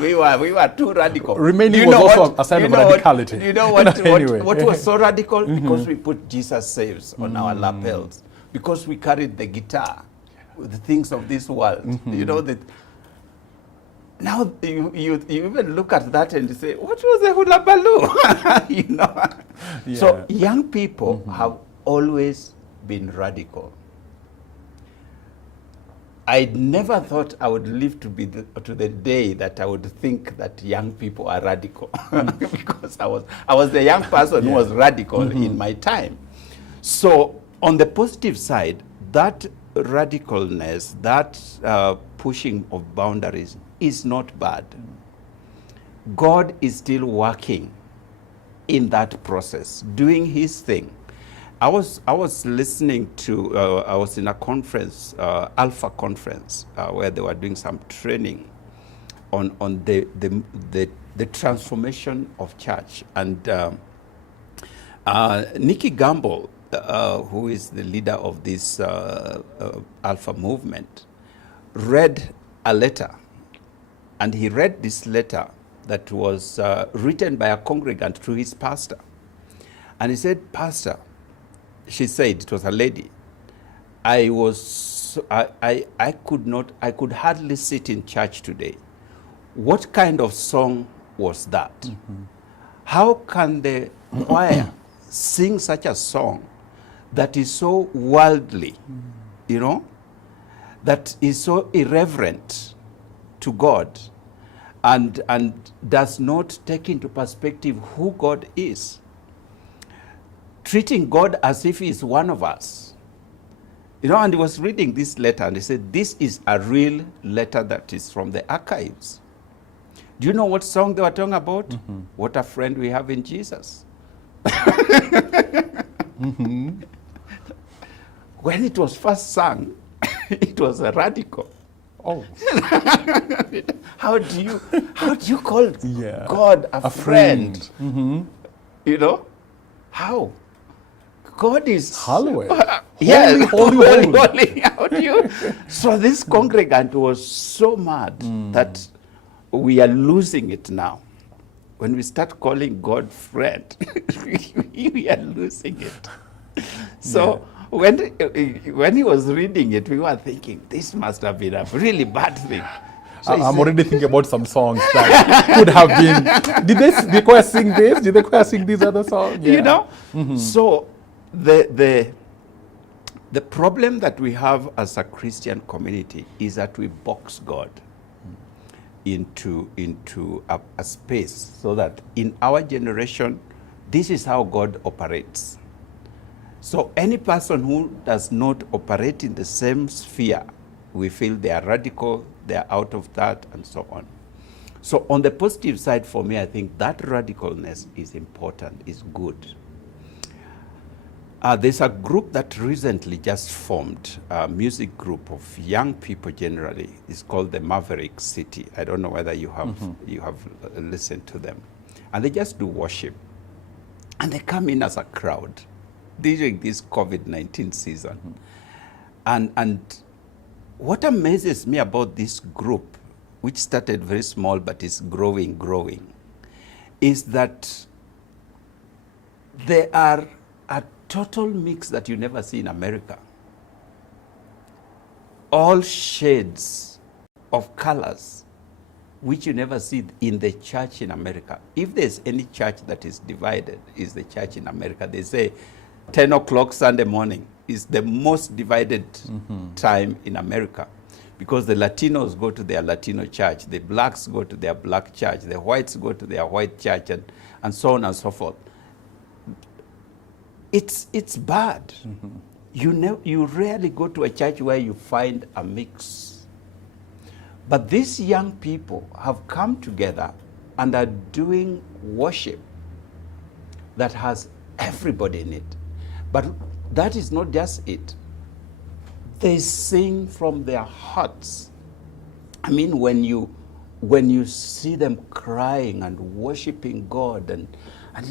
we were too radical. Remaining was also a sign of radicality. You know what, Anyway. what was so radical? Because we put Jesus Saves on our lapels. Because we carried the guitar, the things of this world. You know, that now you even look at that and you say, what was the hula baloo? You know? Yeah. So young people have always been radical. I never thought I would live to be to the day that I would think that young people are radical, because I was the young person who was radical in my time. So on the positive side, that radicalness, that pushing of boundaries is not bad. God is still working in that process, doing his thing. I was listening to, I was in a conference, Alpha conference, where they were doing some training on the transformation of church. And Nicky Gamble, who is the leader of this Alpha movement, read a letter. And he read this letter that was written by a congregant to his pastor. And he said, Pastor, she said, it was a lady, I could hardly sit in church today. What kind of song was that? How can the choir sing such a song that is so worldly, you know, that is so irreverent to God, and does not take into perspective who God is? Treating God as if he is one of us. You know, and he was reading this letter and he said, this is a real letter that is from the archives. Do you know what song they were talking about? What a friend we have in Jesus. When it was first sung, it was a radical. Oh. How do you call God a friend? You know? How? God is hallowed. Yes, holy. How do you? So this congregant was so mad that we are losing it now. When we start calling God friend, we are losing it. So when he was reading it, we were thinking, this must have been a really bad thing. So I'm already thinking about some songs that could have been. Did the choir sing this? Did the choir sing these other songs? Yeah. You know? So the problem that we have as a Christian community is that we box God into a space, so that in our generation, this is how God operates. So any person who does not operate in the same sphere, we feel they are radical, they are out of that, and so on. So on the positive side for me, I think that radicalness is important, is good. There's a group that recently just formed, a music group of young people generally. It's called the Maverick City. I don't know whether you have listened to them. And they just do worship. And they come in as a crowd during this COVID-19 season. And what amazes me about this group, which started very small but is growing, is that they are a total mix that you never see in America. All shades of colors, which you never see in the church in America. If there's any church that is divided, is the church in America. They say 10 o'clock Sunday morning is the most divided time in America, because the Latinos go to their Latino church, the blacks go to their black church, the whites go to their white church, and so on and so forth. It's bad. You rarely go to a church where you find a mix. But these young people have come together and are doing worship that has everybody in it. But that is not just it. They sing from their hearts. I mean, when you see them crying and worshiping God, and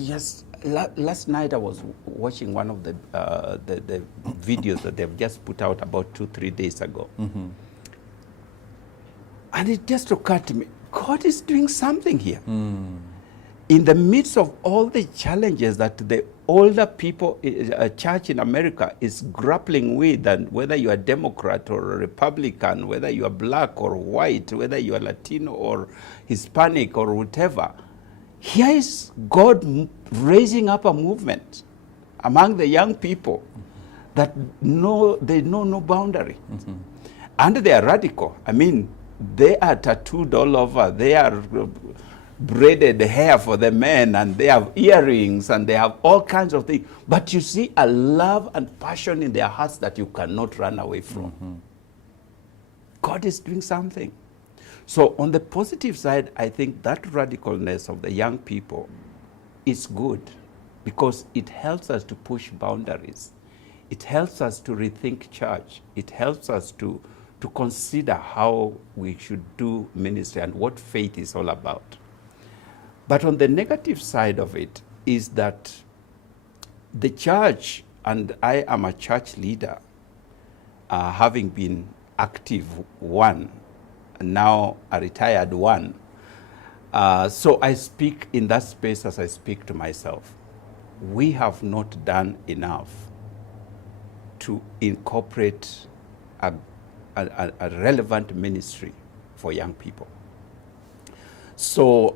just last night I was watching one of the videos that they've just put out about 2-3 days ago. And it just occurred to me, God is doing something here. In the midst of all the challenges that the older people, church in America is grappling with, and whether you are Democrat or Republican, whether you are black or white, whether you are Latino or Hispanic or whatever, here is God raising up a movement among the young people that they know no boundary. And they are radical. I mean, they are tattooed all over. They are braided hair for the men, and they have earrings, and they have all kinds of things. But you see a love and passion in their hearts that you cannot run away from. God is doing something. So on the positive side, I think that radicalness of the young people is good, because it helps us to push boundaries. It helps us to rethink church. It helps us to consider how we should do ministry and what faith is all about. But on the negative side of it is that the church, and I am a church leader, having been active one, and now a retired one. So I speak in that space as I speak to myself. We have not done enough to incorporate a relevant ministry for young people. So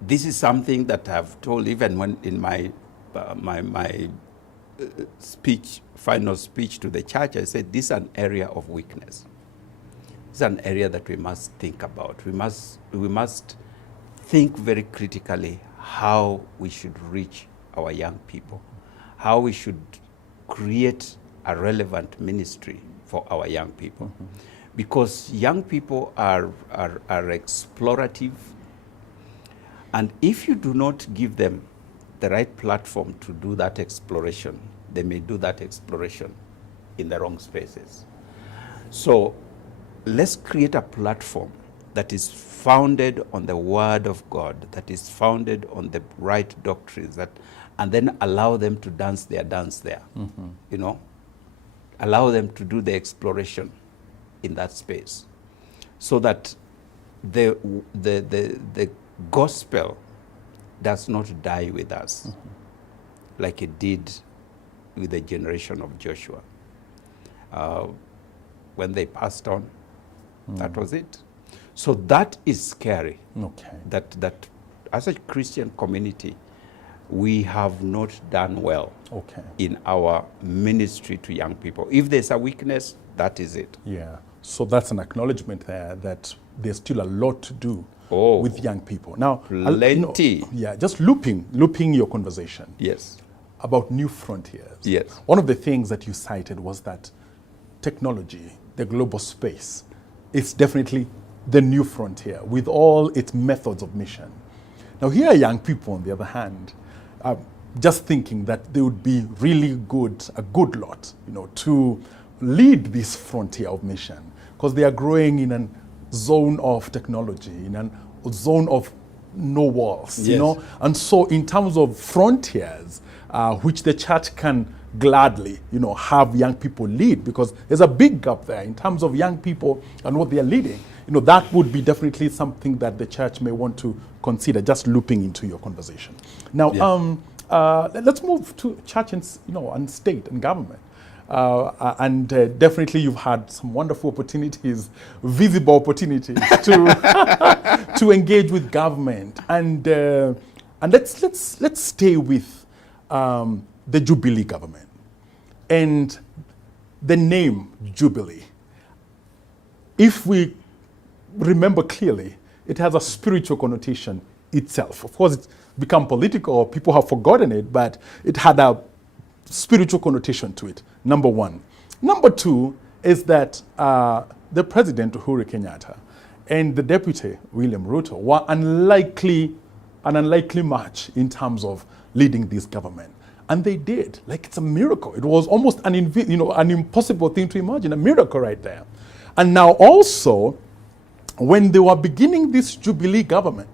this is something that I've told even when in my final speech to the church. I said this is an area of weakness. It's an area that we must think about. We must think very critically how we should reach our young people, how we should create a relevant ministry for our young people. Because young people are explorative, and if you do not give them the right platform to do that exploration, they may do that exploration in the wrong spaces. So let's create a platform that is founded on the Word of God, that is founded on the right doctrines, and then allow them to dance their dance there. You know, allow them to do the exploration in that space, so that the gospel does not die with us like it did with the generation of Joshua. When they passed on, that was it. So that is scary. Okay. That as a Christian community, we have not done well in our ministry to young people. If there's a weakness, that is it. Yeah. So that's an acknowledgement there that there's still a lot to do with young people. Now, plenty. Just looping your conversation. Yes. About new frontiers. Yes. One of the things that you cited was that technology, the global space, is definitely the new frontier with all its methods of mission. Now, here are young people, on the other hand, just thinking that they would be really good, a good lot, to lead this frontier of mission, because they are growing in a zone of technology, in a zone of no walls, Yes. And so in terms of frontiers, which the church can gladly, have young people lead, because there's a big gap there in terms of young people and what they are leading. That would be definitely something that the church may want to consider, just looping into your conversation. Now, let's move to church and, and state and government. And definitely you've had some wonderful opportunities, visible opportunities to to engage with government. And let's stay with the Jubilee government and the name Jubilee. If we remember clearly, it has a spiritual connotation itself. Of course, it's become political, people have forgotten it, but it had a spiritual connotation to it, number one. Number two is that the president, Uhuru Kenyatta, and the deputy, William Ruto, were an unlikely match in terms of leading this government. And they did. Like, it's a miracle. It was almost an impossible thing to imagine, a miracle right there. And now also, when they were beginning this Jubilee government,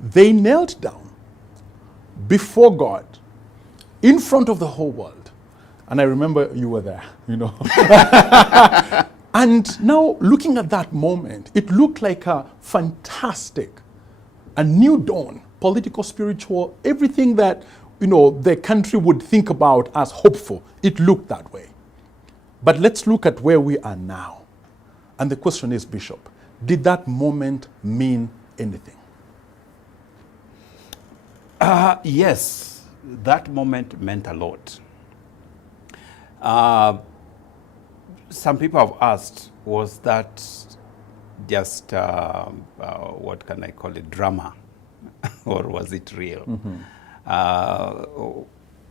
they knelt down before God, in front of the whole world. And I remember you were there, And now, looking at that moment, it looked like a fantastic, a new dawn, political, spiritual, everything that, the country would think about as hopeful. It looked that way. But let's look at where we are now. And the question is, Bishop, did that moment mean anything? Yes, that moment meant a lot. Some people have asked, was that just, what can I call it, drama? Or was it real?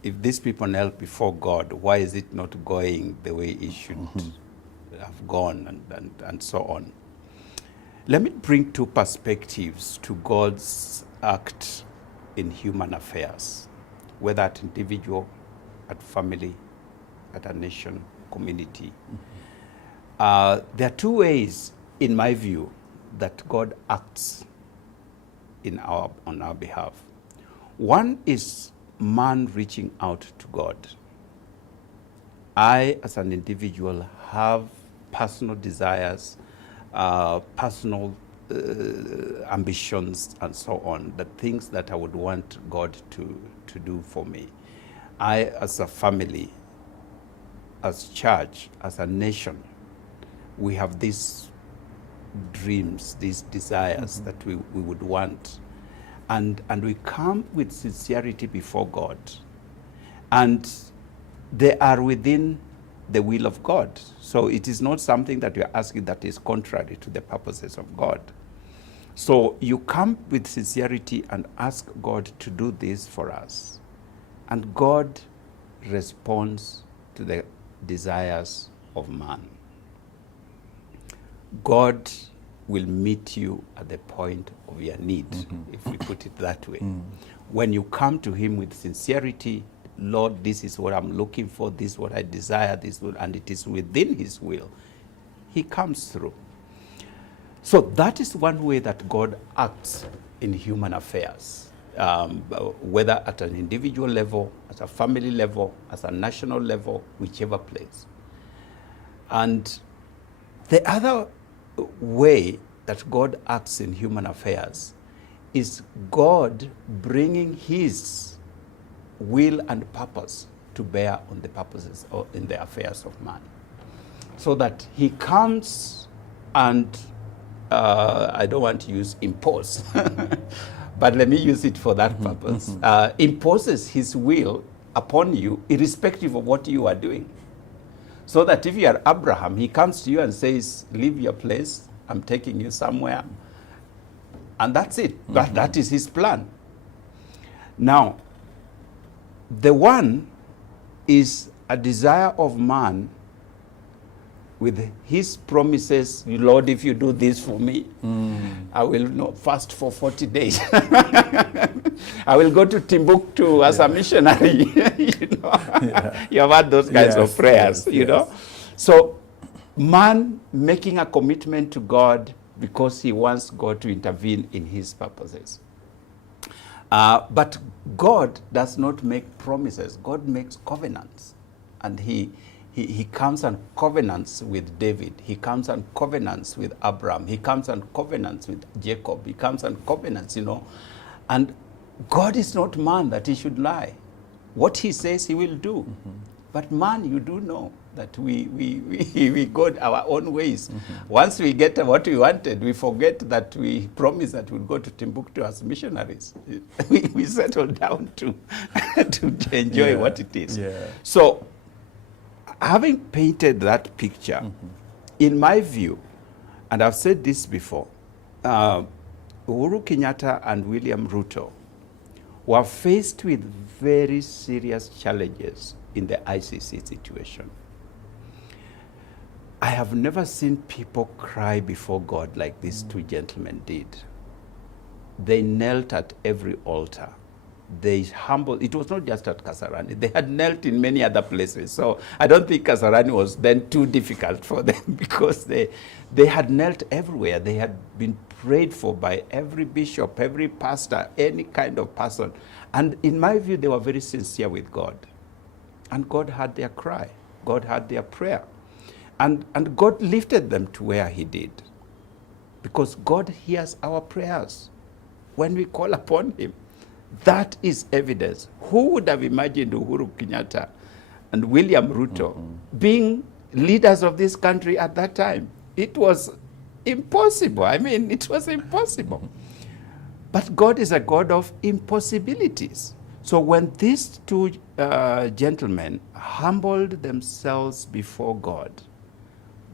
If these people knelt before God, why is it not going the way it should have gone, and so on? Let me bring two perspectives to God's act in human affairs, whether at individual, at family, at a nation, community. There are two ways, in my view, that God acts on our behalf. One is man reaching out to God. I, as an individual, have personal desires, personal ambitions, and so on, the things that I would want God to do for me. I, as a family, as church, as a nation, we have these dreams, these desires that we would want. And we come with sincerity before God. And they are within the will of God. So it is not something that you're asking that is contrary to the purposes of God. So you come with sincerity and ask God to do this for us. And God responds to the desires of man. God will meet you at the point of your need, if we put it that way. When you come to him with sincerity, Lord, this is what I'm looking for, this is what I desire, and it is within his will, he comes through. So that is one way that God acts in human affairs, whether at an individual level, at a family level, at a national level, whichever place. And the other way that God acts in human affairs is God bringing his will and purpose to bear on the purposes or in the affairs of man. So that he comes and, I don't want to use impose, but let me use it for that purpose, imposes his will upon you irrespective of what you are doing. So that if you are Abraham, he comes to you and says, leave your place, I'm taking you somewhere. And that's it. That is his plan. Now, the one is a desire of man with his promises. Lord, if you do this for me, I will not fast for 40 days. I will go to Timbuktu as a missionary. You have had those kinds of prayers, you know. So man making a commitment to God because he wants God to intervene in his purposes. But God does not make promises. God makes covenants. And he comes and covenants with David. He comes and covenants with Abraham. He comes and covenants with Jacob. He comes and covenants, you know. And God is not man that he should lie. What he says he will do. But man, you do know that we go our own ways. Once we get what we wanted, we forget that we promised that we'd go to Timbuktu as missionaries. we settle down to enjoy what it is. So, having painted that picture, in my view, and I've said this before, Uhuru Kenyatta and William Ruto were faced with very serious challenges in the ICC situation. I have never seen people cry before God like these two gentlemen did. They knelt at every altar. They humbled. It was not just at Kasarani. They had knelt in many other places. So I don't think Kasarani was then too difficult for them because they had knelt everywhere. They had been prayed for by every bishop, every pastor, any kind of person. And in my view, they were very sincere with God. And God heard their cry. God heard their prayer. And God lifted them to where he did. Because God hears our prayers when we call upon him. That is evidence. Who would have imagined Uhuru Kenyatta and William Ruto being leaders of this country at that time? It was impossible. I mean, it was impossible. But God is a God of impossibilities. So when these two gentlemen humbled themselves before God,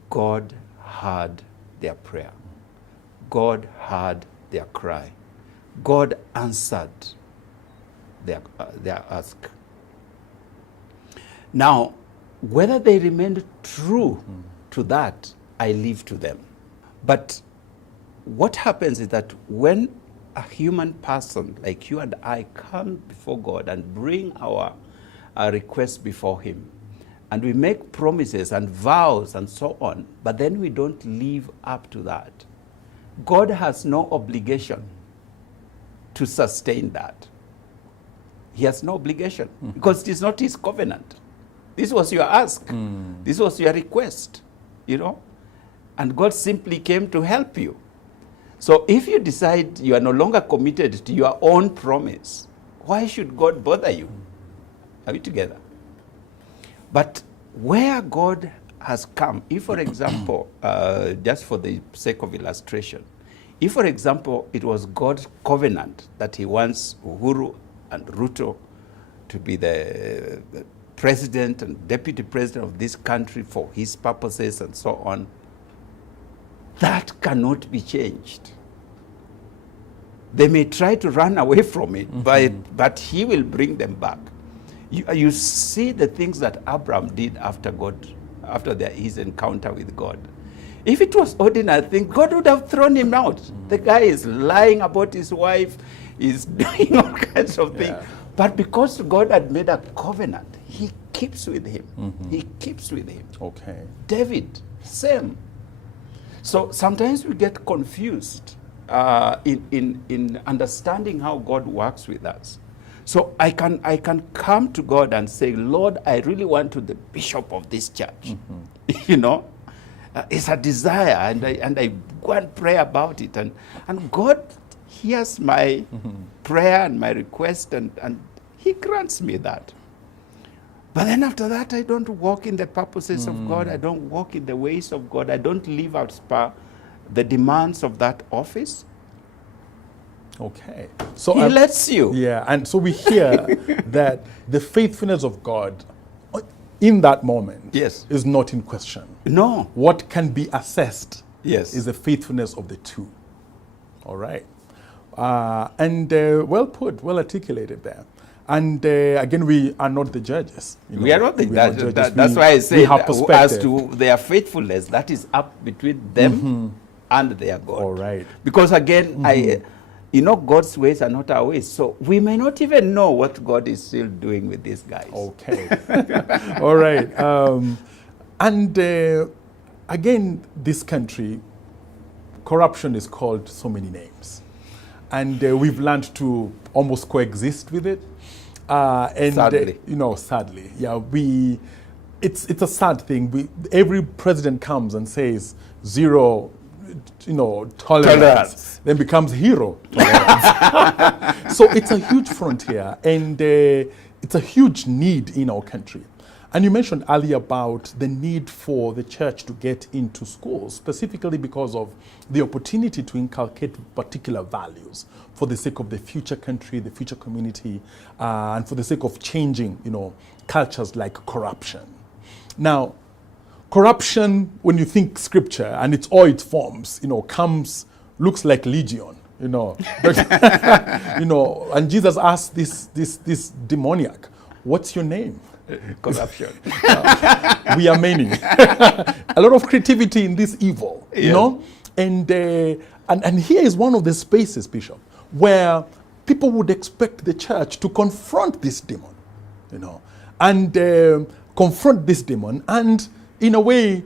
God heard their prayer. God heard their cry. God answered their ask. Now, whether they remained true to that, I leave to them. But what happens is that when a human person like you and I come before God and bring our requests before him, and we make promises and vows and so on, but then we don't live up to that, God has no obligation to sustain that. He has no obligation because it is not his covenant. This was your ask. This was your request, you know, and God simply came to help you. So if you decide you are no longer committed to your own promise, why should God bother you? Are we together? But where God has come, if for example, just for the sake of illustration, if for example it was God's covenant that he wants Uhuru and Ruto to be the president and deputy president of this country for his purposes and so on, that cannot be changed. They may try to run away from it, but he will bring them back. You see the things that Abraham did after his encounter with God. If it was ordinary thing, God would have thrown him out. The guy is lying about his wife, he's doing all kinds of things. But because God had made a covenant, he keeps with him. He keeps with him. Okay. David, same. So sometimes we get confused in understanding how God works with us. So I can come to God and say, Lord, I really want to be the bishop of this church. You know, it's a desire, and I go and pray about it, and God hears my prayer and my request, and he grants me that. But then after that, I don't walk in the purposes of God. I don't walk in the ways of God. I don't live out the demands of that office. Okay. So he lets you. Yeah, and so we hear that the faithfulness of God in that moment is not in question. No. What can be assessed is the faithfulness of the two. All right. And well put, well articulated there. And again, we are not the judges. You know, we are not the judges. That's why I say as to their faithfulness, that is up between them and their God. All right. Because again, God's ways are not our ways. So we may not even know what God is still doing with these guys. Okay. All right. And again, this country, corruption is called so many names. And we've learned to almost coexist with it. And sadly. Sadly. Yeah, it's a sad thing. Every president comes and says zero, tolerance. Then becomes hero tolerance. So it's a huge frontier, and it's a huge need in our country. And you mentioned earlier about the need for the church to get into schools, specifically because of the opportunity to inculcate particular values for the sake of the future country, the future community, and for the sake of changing, cultures like corruption. Now, corruption, when you think scripture and it's all its forms, looks like legion, and Jesus asked this demoniac, "What's your name?" Corruption. We are many. A lot of creativity in this evil, and here is one of the spaces, Bishop, where people would expect the church to confront this demon, and confront this demon, and in a way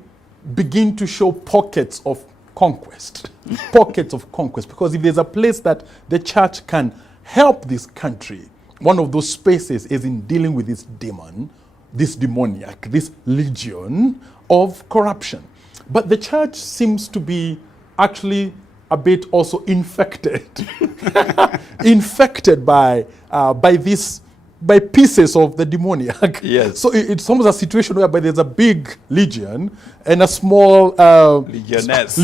begin to show pockets of conquest, because if there's a place that the church can help this country, one of those spaces is in dealing with this demon this demoniac, this legion of corruption. But the church seems to be actually a bit also infected, infected by pieces of the demoniac. Yes. So it's almost a situation whereby there's a big legion and a small legioness.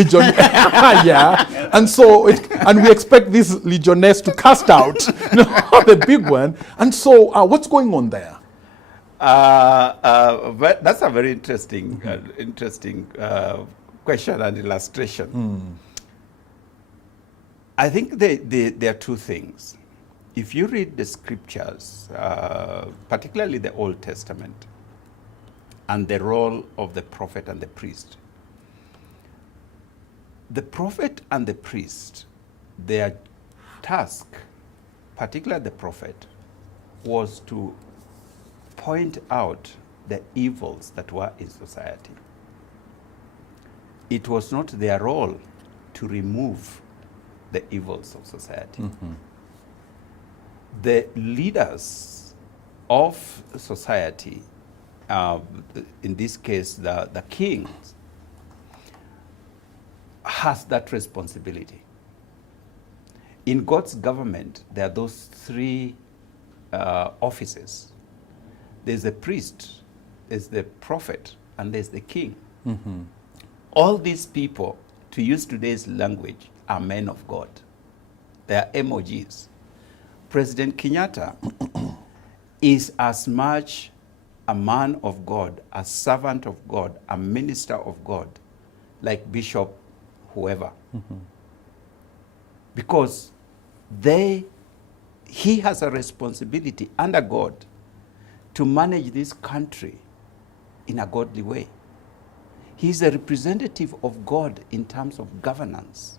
Yeah. And so and we expect this legioness to cast out the big one. And so what's going on there? But that's a very interesting, question and illustration. I think there are two things. If you read the scriptures, particularly the Old Testament, and the role of the prophet and the priest, the prophet and the priest, their task, particularly the prophet, was to point out the evils that were in society. It was not their role to remove the evils of society. The leaders of society, in this case the kings, has that responsibility. In God's government, there are those three offices. There's the priest, there's the prophet, and there's the king. All these people, to use today's language, are men of God. They are emojis. President Kenyatta is as much a man of God, a servant of God, a minister of God, like Bishop whoever. Because he has a responsibility under God to manage this country in a godly way. He's a representative of God in terms of governance.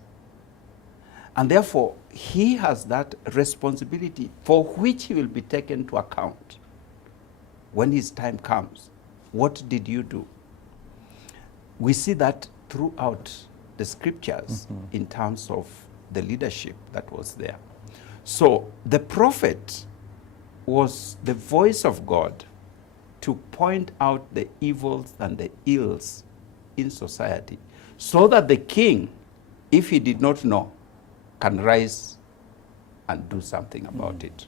And therefore, he has that responsibility for which he will be taken to account when his time comes. What did you do? We see that throughout the scriptures in terms of the leadership that was there. So the prophet was the voice of God to point out the evils and the ills in society, so that the king, if he did not know, can rise and do something about it.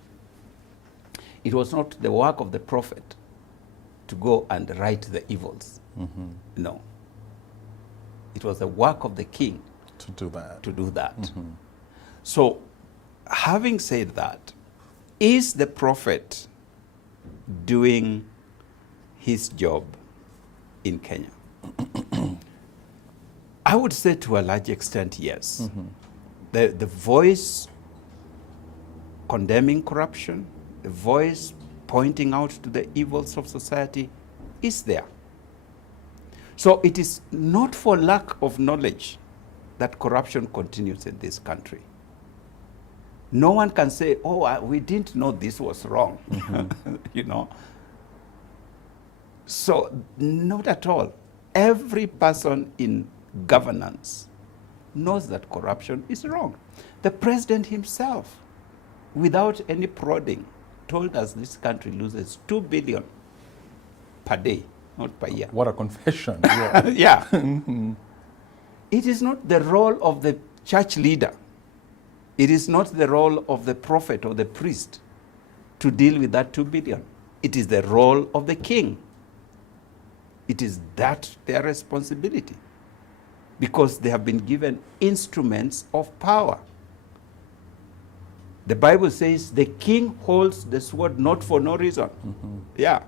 It was not the work of the prophet to go and right the evils. No. It was the work of the king To do that. So, having said that, is the prophet doing his job in Kenya? I would say to a large extent, yes. The voice condemning corruption, the voice pointing out to the evils of society is there. So it is not for lack of knowledge that corruption continues in this country. No one can say, oh, we didn't know this was wrong, you know. So not at all. Every person in governance knows that corruption is wrong. The president himself, without any prodding, told us this country loses 2 billion per day, not per year. What a confession. Yeah. It is not the role of the church leader. It is not the role of the prophet or the priest to deal with that 2 billion. It is the role of the king. It is that their responsibility, because they have been given instruments of power. The Bible says the king holds the sword not for no reason. Yeah.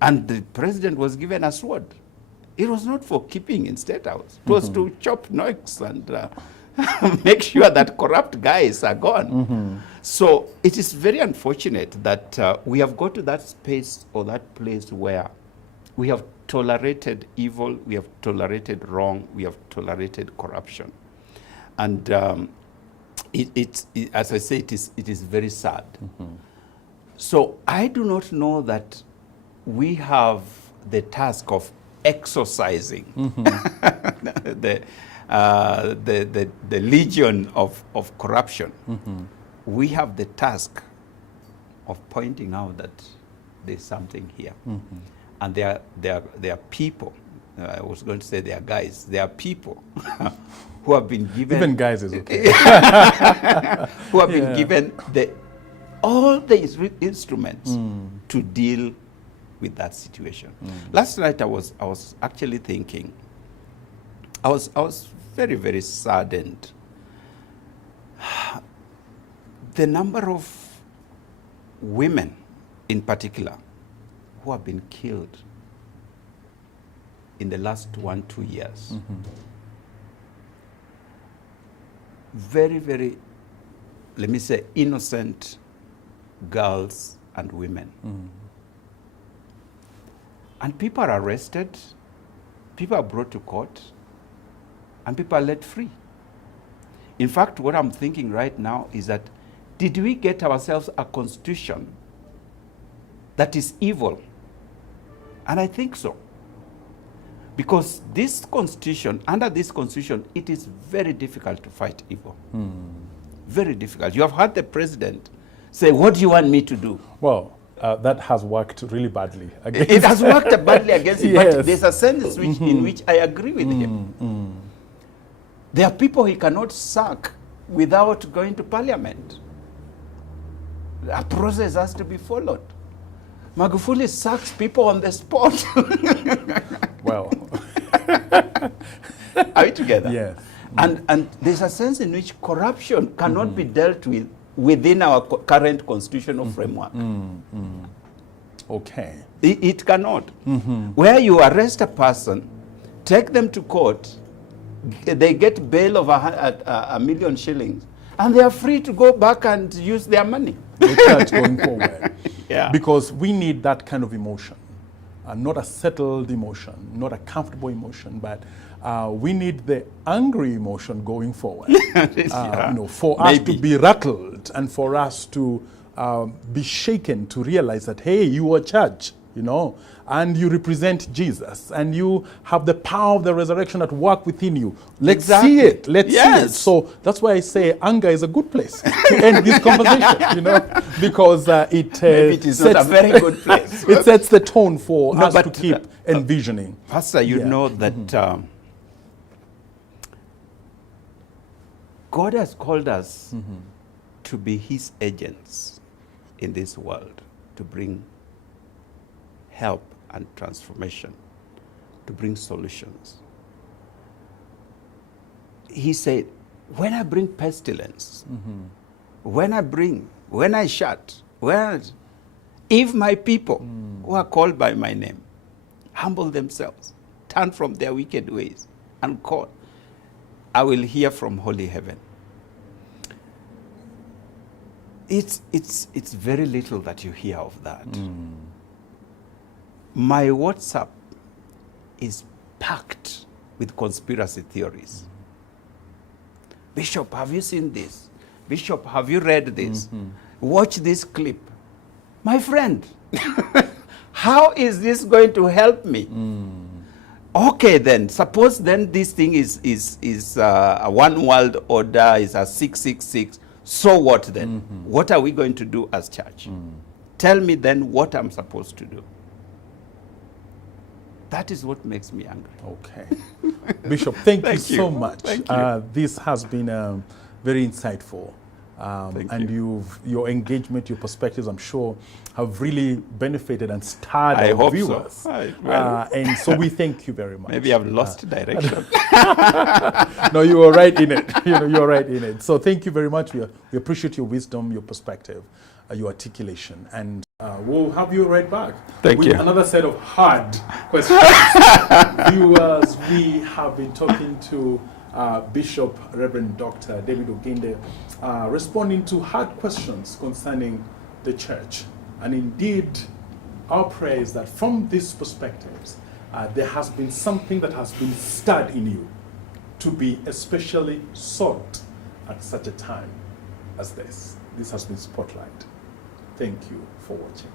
And the president was given a sword. It was not for keeping in State House. It was to chop knocks and make sure that corrupt guys are gone. So it is very unfortunate that we have got to that space or that place where we have tolerated evil, we have tolerated wrong, we have tolerated corruption. And as I say, it is very sad. So I do not know that we have the task of exorcising the legion of corruption. We have the task of pointing out that there's something here. And there are people, I was going to say they are guys, there are people who have been given... Even guys is okay. who have been given all the instruments to deal with that situation. Last night I was actually thinking, I was very, very saddened. The number of women in particular who have been killed in the last 1-2 years. Very, very, let me say, innocent girls and women. And people are arrested, people are brought to court, and people are let free. In fact, what I'm thinking right now is that, did we get ourselves a constitution that is evil? And I think so. Because this constitution, under this constitution, it is very difficult to fight evil. Very difficult. You have heard the president say, what do you want me to do? Well, that has worked really badly against it has worked badly against him, Yes. but there's a sense in which I agree with him. There are people he cannot sack without going to parliament. A process has to be followed. Magufuli sacks people on the spot. Well, are we together? yes. And there's a sense in which corruption cannot be dealt with within our current constitutional framework. Okay. It cannot. Where you arrest a person, take them to court, they get bail of a million shillings, and they are free to go back and use their money. The church going forward. Yeah. Because we need that kind of emotion. Not a settled emotion, not a comfortable emotion, but we need the angry emotion going forward. Yeah. For us to be rattled and for us to be shaken to realize that, hey, you are church, and you represent Jesus, and you have the power of the resurrection at work within you. Let's see it. Let's see it. So that's why I say anger is a good place to end this conversation, because it Maybe it is not a very good place. It sets the tone for us to keep envisioning. Pastor, you know that God has called us to be his agents in this world, to bring help and transformation, to bring solutions. He said, when I bring pestilence, when I shut, if my people who are called by my name humble themselves, turn from their wicked ways, and call, I will hear from holy heaven. It's very little that you hear of that. My WhatsApp is packed with conspiracy theories. Bishop, have you seen this? Bishop, have you read this? Watch this clip. My friend, how is this going to help me? Okay, then, suppose then this thing is a one world order, is a 666. So what then? What are we going to do as church? Tell me then what I'm supposed to do. That is what makes me angry. Okay. Bishop, thank you so much. Thank you. This has been very insightful. And your engagement, your perspectives, I'm sure, have really benefited and stirred our viewers. So. And so we thank you very much. Maybe I've lost direction. No, you are right in it. You're right in it. So thank you very much. We appreciate your wisdom, your perspective, your articulation, and we'll have you right back. Thank you. With another set of hard questions. Viewers, we have been talking to Bishop Reverend Dr. David Oginde, responding to hard questions concerning the church. And indeed, our prayer is that from these perspectives, there has been something that has been stirred in you to be especially sought at such a time as this. This has been Spotlight. Thank you for watching.